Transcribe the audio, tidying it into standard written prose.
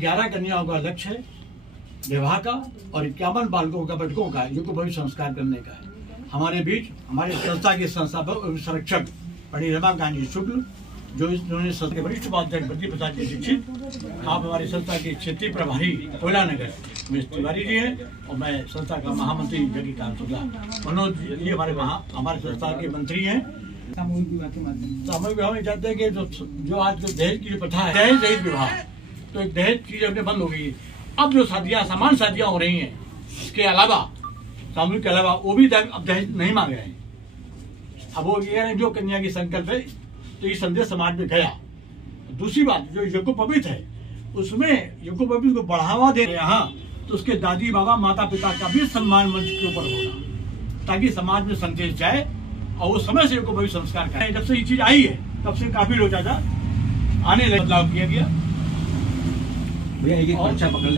11 कन्याओं का लक्ष्य है विवाह का और 51 बालकों का बटकों का युग भविष्य संस्कार करने का है। हमारे बीच हमारे संस्था के संस्थापक और संरक्षक पंडित रमाकांत जी शुक्ल, जो इन्होंने संस्था के वरिष्ठ उपाध्यक्ष बद्री प्रसाद जी दीक्षित, आप हमारी संस्था के क्षेत्रीय प्रभारी कोयला नगर मिस तिवारी जी हैं और मैं संस्था का महामंत्री जगीकांत शुक्ला, मनोज जी हमारे संस्था के मंत्री हैं। सामूहिक विवाह में चाहते हैं कि जो आज जो दहेज की जो प्रथा है, दहेज रहित विवाह, तो एक दहेज चीज अपने बंद हो गई। अब जो शादियां सामान्य शादियां हो रही हैं, इसके अलावा सामूहिक के अलावा वो भी अब दहेज नहीं मांग रहे हैं। अब वो ये जो कन्या की संकल्प है, तो ये संदेश समाज में गया। दूसरी बात, जो यज्ञोपवीत है उसमें यज्ञोपवीत को बढ़ावा दे रहे हैं, तो उसके दादी बाबा माता पिता का भी सम्मान मंच के ऊपर होगा, ताकि समाज में संदेश जाए और वो समय से यज्ञोपवीत संस्कार करें। जब से ये चीज आई है तब से काफी लोग ज्यादा आने लगे, बदलाव किया गया। भैया एक अच्छा पकड़